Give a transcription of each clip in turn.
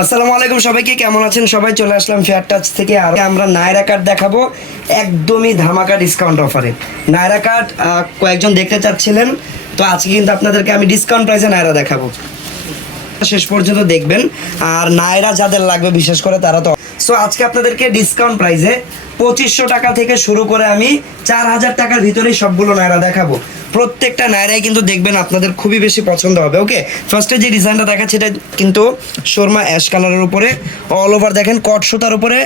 আসসালামু আলাইকুম, সবাইকে কেমন আছেন? সবাই চলে আসলাম ফেয়ার টাচ থেকে। আর আমরা নায়রা কার্ড দেখাবো একদমই ধামাকা ডিসকাউন্ট অফারে নায়রা কার্ড কয়েকজন দেখতে চাচ্ছিলেন, তো আজকে কিন্তু আপনাদেরকে আমি ডিসকাউন্ট প্রাইসে নায়রা দেখাবো। শেষ পর্যন্ত দেখবেন, আর নায়রা যাদের লাগবে, বিশেষ করে তারা তো সো আজকে আপনাদেরকে ডিসকাউন্ট প্রাইসে পঁচিশশো টাকা থেকে শুরু করে আমি চার হাজার টাকার ভিতরেই সবগুলো নায়রা দেখাবো। প্রত্যেকটা নায়রাই কিন্তু দেখবেন আপনাদের খুবই বেশি পছন্দ হবে ওকে ফার্স্টে যে ডিজাইনটা দেখাচ্ছে, এটা কিন্তু শর্মা অ্যাশ কালারের উপরে অল ওভার দেখেন কট সুতার উপরে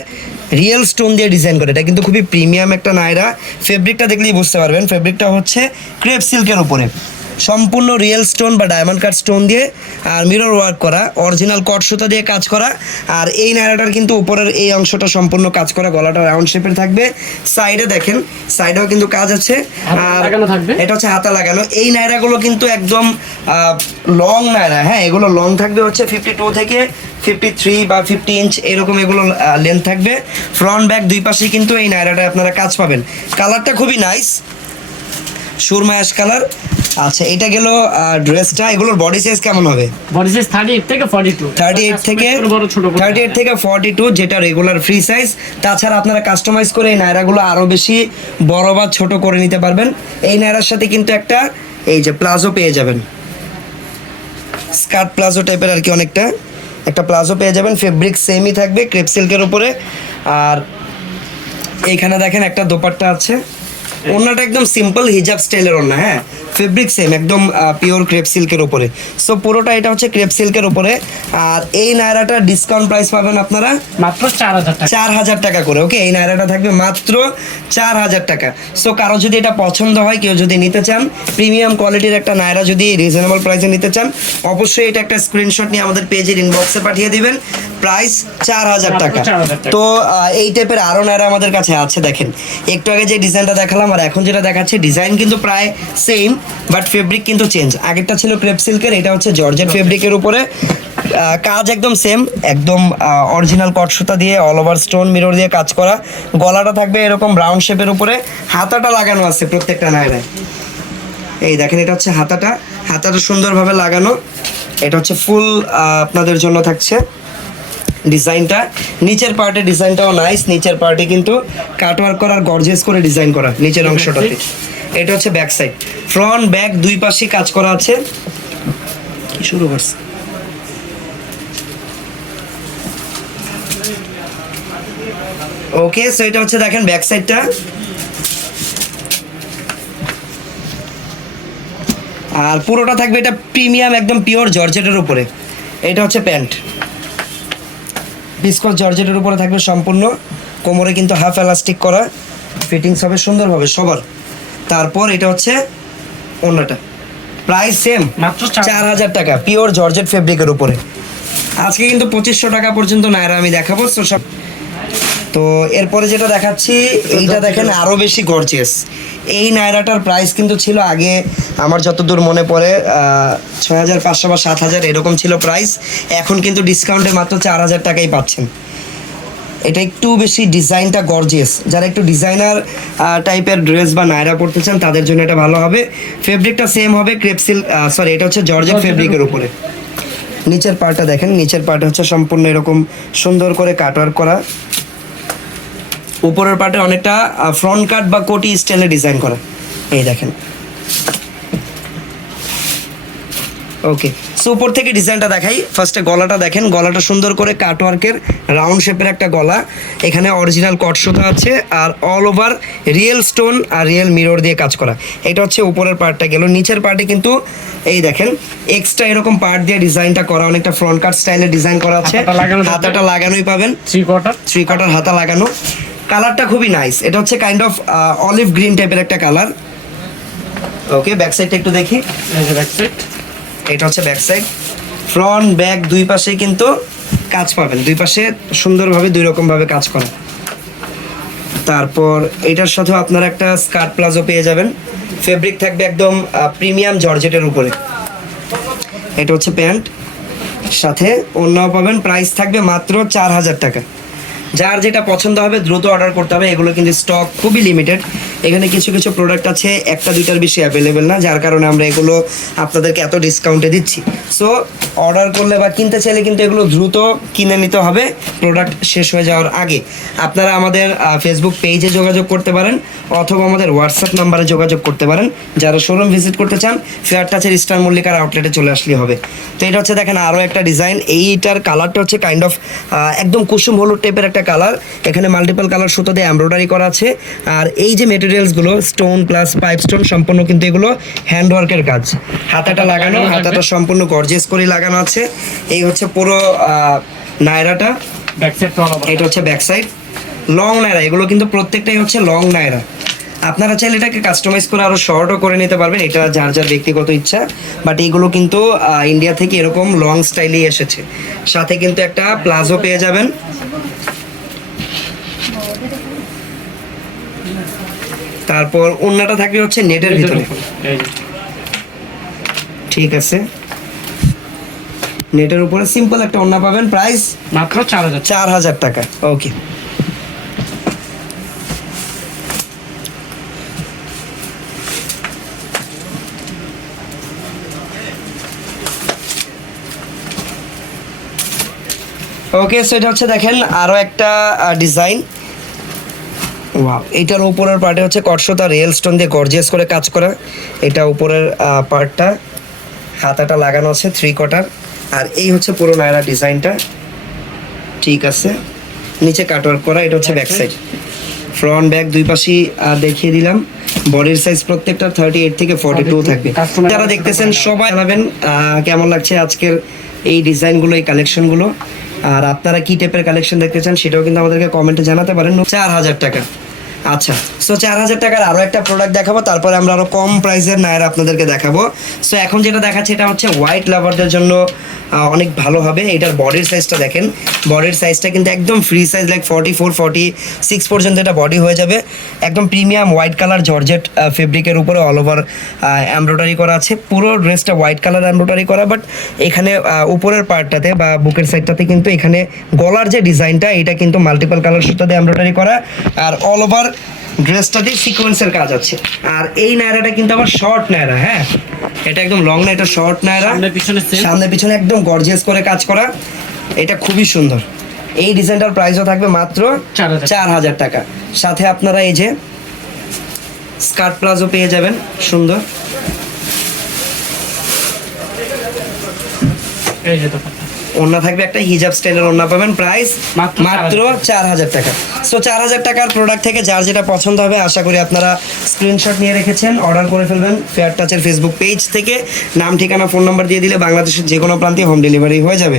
রিয়েল স্টোন দিয়ে ডিজাইন করে। এটা কিন্তু খুবই প্রিমিয়াম একটা নায়রা ফেব্রিকটা দেখলেই বুঝতে পারবেন ফেব্রিকটা হচ্ছে ক্রেপ সিল্কের উপরে। সম্পূর্ণ রিয়েল স্টোন বা ডায়মন্ড কাট স্টোন দিয়ে আর মিরর ওয়ার্ক করা অরিজিনাল কট সুতা দিয়ে কাজ করা। আর এই নায়রাটার কিন্তু উপরের এই অংশটা সম্পূর্ণ কাজ করা গলাটা রাউন্ড শেপের থাকবে। সাইডে দেখেন সাইডেও কিন্তু কাজ আছে। আর লাগানো থাকবে? এটা হচ্ছে হাতা লাগানো। এই নায়রাগুলো কিন্তু একদম লং নায়রা হ্যাঁ এগুলো লং থাকবে হচ্ছে ফিফটি টু থেকে ফিফটি থ্রি বা ফিফটি ইঞ্চ এরকম এগুলো লেন্থ থাকবে। ফ্রন্ট ব্যাক দুই পাশেই কিন্তু এই নায়রাটা আপনারা কাজ পাবেন। কালারটা খুবই নাইস সুরমা অ্যাশ কালার আচ্ছা এটা গেল ড্রেসটা এগুলোর বডি সাইজ কেমন হবে? বডি সাইজ 38 থেকে 42 থার্টি এইট থেকে বড় ছোট বড়। থার্টি এইট থেকে ফর্টি টু যেটা রেগুলার ফ্রি সাইজ তাছাড়া আপনারা কাস্টমাইজ করে এই নায়রাগুলো আরও বেশি বড় বা ছোট করে নিতে পারবেন। এই নায়রার সাথে কিন্তু একটা এই যে প্লাজো পেয়ে যাবেন। স্কার্ট প্লাজো টাইপের আর কি অনেকটা। একটা প্লাজো পেয়ে যাবেন ফেব্রিক সেমই থাকবে ক্রেপ সিল্কের উপরে। আর এইখানে দেখেন একটা দোপাট্টা আছে। ওড়নাটা একদম সিম্পল হিজাব স্টাইলের ওড়না হ্যাঁ? ফেব্রিক সেম একদম পিওর ক্রেপ সিল্কের উপরে। সো পুরোটা এটা হচ্ছে ক্রেপ সিল্কের উপরে। আর এই নায়রাটা ডিসকাউন্ট প্রাইস পাবেন আপনারা মাত্র 4000 টাকা। চার হাজার টাকা করে ওকে এই নায়রাটা থাকবে মাত্র চার হাজার টাকা। সো কারও যদি এটা পছন্দ হয় কেউ যদি নিতে চান প্রিমিয়াম কোয়ালিটির একটা নায়রা যদি রিজনেবল প্রাইসে নিতে চান অবশ্যই এটা একটা স্ক্রিনশট নিয়ে আমাদের পেজের ইনবক্সে পাঠিয়ে দিবেন। প্রাইস চার হাজার টাকা। 4,000 টাকা। তো এই টাইপের আরও নায়রা আমাদের কাছে আছে দেখেন। একটু আগে যে ডিজাইনটা দেখালাম আর এখন যেটা দেখাচ্ছে ডিজাইন কিন্তু প্রায় সেম বাট ফেব্রিক কিন্তু চেঞ্জ আগেরটা ছিল ক্রেপ সিল্কের এটা হচ্ছে জর্জেট ফেব্রিকের উপরে। কাজ একদম সেম একদম অরিজিনাল কট সুতা দিয়ে অল ওভার স্টোন মিরর দিয়ে কাজ করা। গলাটা থাকবে এরকম ব্রাউন শেপের উপরে। হাতাটা লাগানো আছে প্রত্যেকটা নায়রায় এই দেখেন এটা হচ্ছে হাতাটা। হাতাটা সুন্দরভাবে লাগানো। এটা হচ্ছে ফুল আপনাদের জন্য থাকছে। ডিজাইনটা। নিচের পার্টে ডিজাইনটাও নাইস নিচের পার্টে কিন্তু কাটওয়ার্ক করার গর্জেস করে ডিজাইন করা নিচের অংশটাতে। এটা হচ্ছে ব্যাক সাইড ফ্রন্ট ব্যাক দুই পাশেই কাজ করা আছে। শুরু করছে? ওকে সো এটা হচ্ছে দেখেন ব্যাক সাইডটা আর পুরোটা থাকবে এটা প্রিমিয়াম একদম পিওর জর্জেটের উপরে। এটা হচ্ছে প্যান্ট। বিস্কট জর্জেটের উপরে থাকবে সম্পূর্ণ। কোমরে কিন্তু হাফ এলাস্টিক করা। ফিটিংস হবে সুন্দরভাবে সবার। তারপর এটা হচ্ছে অন্যটা প্রাইস সেম মাত্র চার- চার হাজার টাকা পিওর জর্জেট ফেব্রিকের উপরে। আজকে কিন্তু পঁচিশশো টাকা পর্যন্ত নায়রা আমি দেখাবো তো সব তো এরপরে যেটা দেখাচ্ছি এইটা দেখেন আরও বেশি গর্জিয়াস এই নায়রাটার প্রাইস কিন্তু ছিল আগে আমার যতদূর মনে পড়ে ছয় হাজার পাঁচশো বা সাত হাজার এরকম ছিল প্রাইস এখন কিন্তু ডিসকাউন্টে মাত্র চার হাজার টাকাই পাচ্ছেন। এটা একটু বেশি ডিজাইনটা গর্জিয়াস যারা একটু ডিজাইনার টাইপের ড্রেস বা নায়রা পড়তে চান তাদের জন্য এটা ভালো হবে। ফেব্রিকটা সেম হবে ক্রেপসিল সরি এটা হচ্ছে জর্জেট ফেব্রিকের উপরে। নিচের পার্টটা দেখেন নিচের পার্টে হচ্ছে সম্পূর্ণ এরকম সুন্দর করে কাটওয়ার্ক করা। উপরের পার্টে অনেকটা ফ্রন্ট কাট বা কোটি স্টাইলে ডিজাইন করা। এই দেখেন। ওকে সো উপর থেকে ডিজাইনটা দেখাই। ফার্স্টে গলাটা দেখেন। গলাটা সুন্দর করে কাটওয়ার্কের রাউন্ড শেপের একটা গলা। এখানে অরিজিনাল কট সুতা আছে আর অল ওভার রিয়েল স্টোন আর রিয়েল মিরর দিয়ে কাজ করা। এটা হচ্ছে উপরের পার্টটা গেল। নিচের পার্টে কিন্তু এই দেখেন এক্সট্রা এরকম পার্ট দিয়ে ডিজাইনটা করা অনেকটা ফ্রন্ট কাট স্টাইলে ডিজাইন করা আছে। হাতাটা হাতাটা লাগানোই পাবেন। থ্রি কোয়ার্টার থ্রি কোয়ার্টার হাতা লাগানো। কালারটা খুবই নাইস এটা হচ্ছে কাইন্ড অফ অলিভ গ্রিন টাইপের একটা কালার ওকে ব্যাক সাইডটা একটু দেখি। ব্যাক সাইড এটা হচ্ছে ব্যাক সাইড ফ্রন্ট ব্যাক দুই পাশে কিন্তু কাজ পাবেন। দুই পাশে সুন্দরভাবে দুই রকম ভাবে কাজ করা। তারপর এটার সাথেও আপনারা একটা স্কার্ট প্লাজো পেয়ে যাবেন। ফেব্রিক থাকবে একদম প্রিমিয়াম জর্জেটের উপরে। এটা হচ্ছে প্যান্ট। সাথে অন্যও পাবেন। প্রাইস থাকবে মাত্র চার হাজার টাকা। যার যেটা পছন্দ হবে দ্রুত অর্ডার করতে হবে, এগুলো কিন্তু স্টক খুবই লিমিটেড এখানে কিছু কিছু প্রোডাক্ট আছে, একটা, দুইটার বেশি অ্যাভেলেবেল না, যার কারণে আমরা এগুলো আপনাদেরকে এত ডিসকাউন্টে দিচ্ছি। সো অর্ডার করলে বা কিনতে চাইলে কিন্তু এগুলো দ্রুত কিনে নিতে হবে প্রোডাক্ট শেষ হয়ে যাওয়ার আগে। আপনারা আমাদের ফেসবুক পেজে যোগাযোগ করতে পারেন, অথবা আমাদের হোয়াটসঅ্যাপ নাম্বারে যোগাযোগ করতে পারেন। যারা শোরুম ভিজিট করতে চান ফেয়ার টাচের স্টার মল্লিকার আউটলেটে চলে আসলে হবে। তো এটা হচ্ছে দেখেন আরও একটা ডিজাইন এইটার কালারটা হচ্ছে কাইন্ড অফ একদম কুসুম হলুদ টাইপের একটা কালার। এখানে মাল্টিপল কালার সুতো দিয়ে এমব্রয়ডারি করা আছে। আর এই যে মেটেরিয়ালসগুলো স্টোন প্লাস পাইপ স্টোন সম্পূর্ণ কিন্তু এগুলো হ্যান্ডওয়ার্কের কাজ। হাতাটা লাগানো হাতাটা সম্পূর্ণ গর্জেস করে লাগানো আছে। এই হচ্ছে পুরো নায়রাটা। এটা হচ্ছে ব্যাক সাইড লং নায়রা এগুলো কিন্তু প্রত্যেকটাই হচ্ছে লং নায়রা। আপনারা চাইলে এটাকে কাস্টমাইজ করে আরও শর্টও করে নিতে পারবেন। এটা যার যার ব্যক্তিগত ইচ্ছা। বাট এগুলো কিন্তু ইন্ডিয়া থেকে এরকম লং স্টাইলেই এসেছে। সাথে কিন্তু একটা প্লাজো পেয়ে যাবেন। তারপর অন্যটা থাকবে হচ্ছে নেটের ভিতরে। ঠিক আছে। নেটের উপরে সিম্পল একটা ওন্না পাবেন প্রাইস মাত্র চার হাজার চার হাজার টাকা ওকে ওকে সো এটা হচ্ছে দেখেন আরও একটা ডিজাইন ওয়াও এটার উপরের পার্টে হচ্ছে কটসতা রিয়েল স্টোন দিয়ে গর্জিয়াস করে কাজ করা। এটা উপরের পার্টটা হাতাটা লাগানো আছে থ্রি কোয়ার্টার আর এই হচ্ছে পুরো নায়রা ডিজাইনটা ঠিক আছে। নিচে কাটওয়ার্ক করা এটা হচ্ছে ব্যাক সাইড ফ্রন্ট ব্যাক দুই পাশেই দেখিয়ে দিলাম। বডির সাইজ প্রত্যেকটা থার্টি এইট থেকে ফর্টি টু থাকবে। যারা দেখতেছেন সবাই জানাবেন কেমন লাগছে আজকের এই ডিজাইনগুলো এই কালেকশনগুলো আর আপনারা কি টাইপের কালেকশন দেখতে চান সেটাও কিন্তু আমাদেরকে কমেন্টে জানাতে পারেন। চার হাজার টাকা। আচ্ছা সো চার হাজার টাকার আরও একটা প্রোডাক্ট দেখাবো, তারপরে আমরা আরও কম প্রাইসের নায়ের আপনাদেরকে দেখাবো। সো এখন যেটা দেখাচ্ছে, এটা হচ্ছে হোয়াইট লাভারদের জন্য অনেক ভালো হবে। এটার বডির সাইজটা দেখেন। বডির সাইজটা কিন্তু একদম free size like forty four forty six পর্যন্ত এটা বডি হয়ে যাবে। একদম প্রিমিয়াম হোয়াইট কালার জর্জেট ফেব্রিকের উপরে অল ওভার এমব্রয়ডারি করা আছে। পুরো ড্রেসটা হোয়াইট কালার এমব্রয়ডারি করা বাট এখানে উপরের পার্টটাতে বা বুকের সাইডটাতে কিন্তু এখানে গলার যে ডিজাইনটা এটা কিন্তু মাল্টিপল কালার সুতাতে এমব্রয়ডারি করা। আর অল ওভার ড্রেসটাতে সিকোয়েন্সের কাজ আছে আর এই নায়রাটা কিন্তু আবার শর্ট নায়রা হ্যাঁ? এটা একদম লং না এটা শর্ট নায়রা। সামনে পিছনে একদম গর্জিয়াস করে কাজ করা। এটা খুবই সুন্দর। এই ডিজাইনটার প্রাইসও থাকবে মাত্র 4,000 চার হাজার টাকা। সাথে আপনারা এই যে স্কার্ট প্লাজো পেয়ে যাবেন সুন্দর। এই যে ওন্না থাকবে একটা হিজাব স্টাইলের ওন্না পাবেন প্রাইস মাত্র মাত্র চার হাজার টাকা। সো চার হাজার টাকার প্রোডাক্ট থেকে যার যেটা পছন্দ হবে আশা করি আপনারা স্ক্রিনশট নিয়ে রেখেছেন অর্ডার করে ফেলবেন ফেয়ার টাচের ফেসবুক পেজ থেকে। নাম ঠিকানা ফোন নাম্বার দিয়ে দিলে বাংলাদেশের যে কোনো প্রান্তে হোম ডেলিভারি হয়ে যাবে।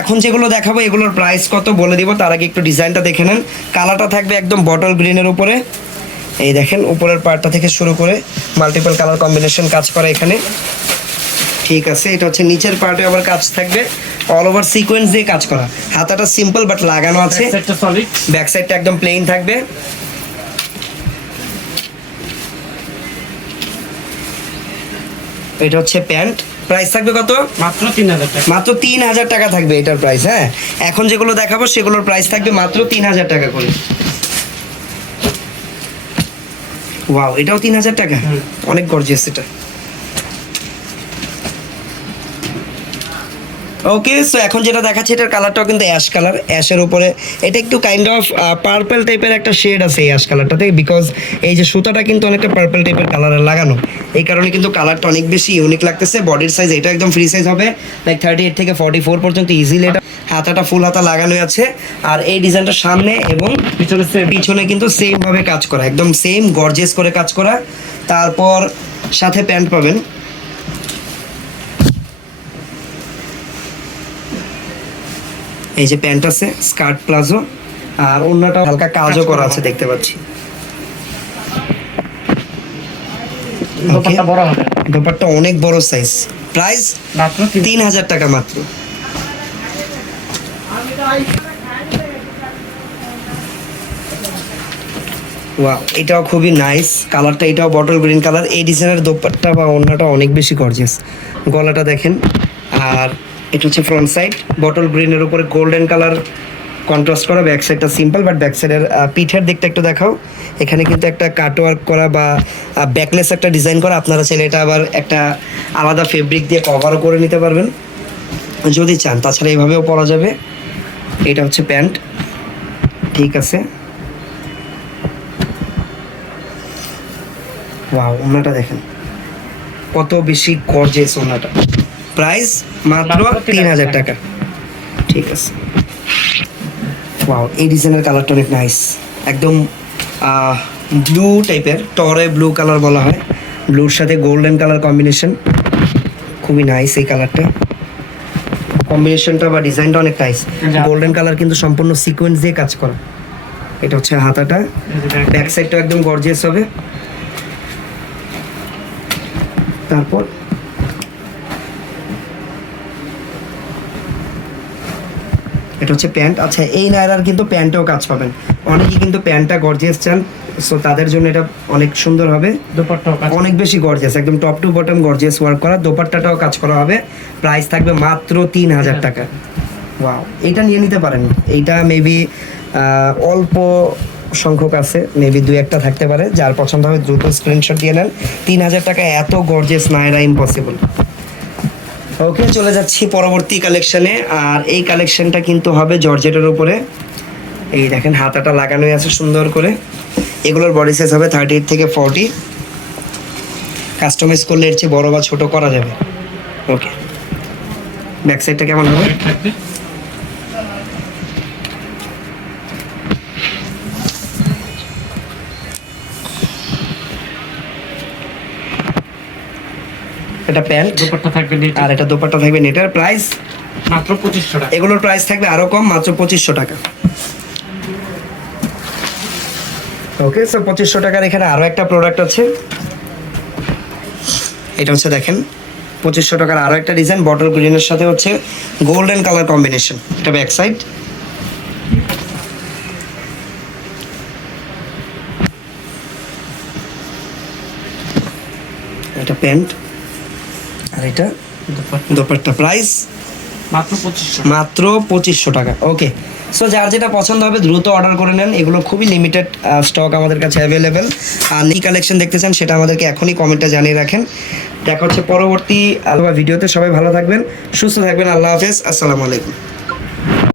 এখন যেগুলো দেখাবো এগুলোর প্রাইস কত বলে দিব তার আগে একটু ডিজাইনটা দেখে নেন। কালারটা থাকবে একদম বটল গ্রিনের উপরে। এই দেখেন উপরের পার্টটা থেকে শুরু করে মাল্টিপল কালার কম্বিনেশন কাজ করা এখানে। ঠিক আছে এটা হচ্ছে নিচের পার্টে আবার কাজ থাকবে। অল ওভার সিকোয়েন্স দিয়ে কাজ করা। হাতাটা সিম্পল বাট লাগানো আছে। ব্যাক সাইডটা সলিড ব্যাক সাইডটা একদম প্লেন থাকবে। এটা হচ্ছে প্যান্ট। প্রাইস থাকবে কত? মাত্র তিন হাজার টাকা। মাত্র তিন হাজার টাকা থাকবে এটার প্রাইস হ্যাঁ? এখন যেগুলো দেখাবো সেগুলোর প্রাইস থাকবে মাত্র তিন হাজার টাকা করে। ওয়াও এটাও তিন হাজার টাকা। অনেক গর্জিয়াস এটা। ওকে সো এখন যেটা দেখাচ্ছে, এটার কালারটাও কিন্তু অ্যাশ কালার অ্যাশের উপরে এটা একটু কাইন্ড অফ পার্পল টাইপের একটা শেড আছে এই অ্যাশ কালারটাতে বিকজ এই যে সুতাটা কিন্তু অনেকটা পার্পল টাইপের কালারের লাগানো। এই কারণে কিন্তু কালারটা অনেক বেশি ইউনিক লাগতেছে। বডির সাইজ এটা একদম ফ্রি সাইজ হবে। লাইক থার্টি এইট থেকে ফর্টি ফোর পর্যন্ত ইজিলি এটা হাতাটা ফুল হাতা লাগানো আছে। আর এই ডিজাইনটা সামনে এবং পিছনে পিছনে কিন্তু সেম ভাবে কাজ করা, একদম সেম গর্জেস করে কাজ করা। তারপর সাথে প্যান্ট পাবেন। এই যে প্যান্ট আছে স্কার্ট প্লাজো আর অন্যটা হালকা কাজও করা আছে দেখতে পাচ্ছি। ব্যাপারটা অনেক বড় সাইজ প্রাইস মাত্র তিন তিন হাজার টাকা মাত্র। ওয়াও এটাও খুবই নাইস কালারটা এটাও বটল গ্রিন কালার এই ডিজাইনের দোপাট্টা বা অন্যটা অনেক বেশি গর্জিয়াস গলাটা দেখেন। আর এটা হচ্ছে ফ্রন্ট সাইড বটল গ্রিনের উপরে গোল্ডেন কালার কন্ট্রাস্ট করা ব্যাক সাইডটা সিম্পল বাট ব্যাক সাইডের পিঠের দিকটা একটু দেখাও। এখানে কিন্তু একটা কাটওয়ার্ক করা বা ব্যাকলেস একটা ডিজাইন করা, আপনারা চাইলে এটা আবার একটা আলাদা ফেব্রিক দিয়ে কভারও করে নিতে পারবেন। যদি চান, তাছাড়া এইভাবেও পরা যাবে। এটা হচ্ছে প্যান্ট। ঠিক আছে। ওনাটা দেখেন। কত বেশি গর্জেস ওনাটা প্রাইস মাত্র তিন হাজার টাকা। ঠিক আছে। ওয়াও এই ডিজাইনের কালারটা অনেক নাইস একদম ব্লু টাইপের টরে ব্লু কালার বলা হয়। ব্লুর সাথে গোল্ডেন কালার কম্বিনেশন খুবই নাইস এই কালারটা কম্বিনেশনটা বা ডিজাইনটা অনেক নাইস গোল্ডেন কালার কিন্তু সম্পূর্ণ সিকোয়েন্স দিয়ে কাজ করা। এটা হচ্ছে হাতাটা। ব্যাক সাইডটা একদম গর্জিয়াস হবে। তারপর এটা হচ্ছে প্যান্ট। আচ্ছা এই নায়রার কিন্তু প্যান্টেও কাজ পাবেন। অনেকেই কিন্তু প্যান্টটা গর্জিয়াস চান সো তাদের জন্য এটা অনেক সুন্দর হবে। অনেক বেশি গর্জিয়াস একদম top to bottom gorgeous work করা। দোপাট্টাটাও কাজ করা হবে। প্রাইস থাকবে মাত্র তিন হাজার টাকা। ওয়াও এটা নিয়ে নিতে পারেন। এইটা মেবি অল্প সংখ্যক আছে মেবি দু একটা থাকতে পারে। যার পছন্দ হবে দ্রুত স্ক্রিনশট দিয়ে নেন। তিন হাজার টাকা এত গর্জিয়াস নায়রা ইম্পসিবল ওকে চলে যাচ্ছি পরবর্তী কালেকশনে আর এই কালেকশনটা কিন্তু হবে জর্জেটের উপরে। এই দেখেন, হাতাটা লাগানোই আছে সুন্দর করে। এগুলোর বডি সাইজ হবে থার্টি এইট থেকে ফর্টি কাস্টমাইজ করলে এর চেয়ে বড় বা ছোট করা যাবে। ওকে ব্যাক সাইডটা কেমন হবে? এটা প্যান্ট। দুপাট্টা থাকবে নেট আর এটা দোপাট্টা থাকবে নেটার প্রাইস মাত্র পঁচিশশো টাকা। এগুলোর প্রাইস থাকবে আরও কম মাত্র পঁচিশশো টাকা। ওকে স্যার পঁচিশশো টাকার এখানে আরও একটা প্রোডাক্ট আছে। এটা হচ্ছে দেখেন পঁচিশশো টাকার আরও একটা ডিজাইন বটল গ্রিনের সাথে হচ্ছে গোল্ডেন কালার কম্বিনেশন এটা ব্যাক সাইড এটা প্যান্ট আর এটা দুপাট্টা প্রাইস মাত্র পঁচিশশো মাত্র পঁচিশশো টাকা ওকে সো যার যেটা পছন্দ হবে দ্রুত অর্ডার করে নেন। এগুলো খুবই লিমিটেড স্টক আমাদের কাছে অ্যাভেলেবেল আর এই কালেকশন দেখতে চান সেটা আমাদেরকে এখনই কমেন্টে জানিয়ে রাখেন। দেখা হচ্ছে পরবর্তী ভিডিওতে সবাই ভালো থাকবেন সুস্থ থাকবেন। আল্লাহ হাফেজ। আসসালামু আলাইকুম।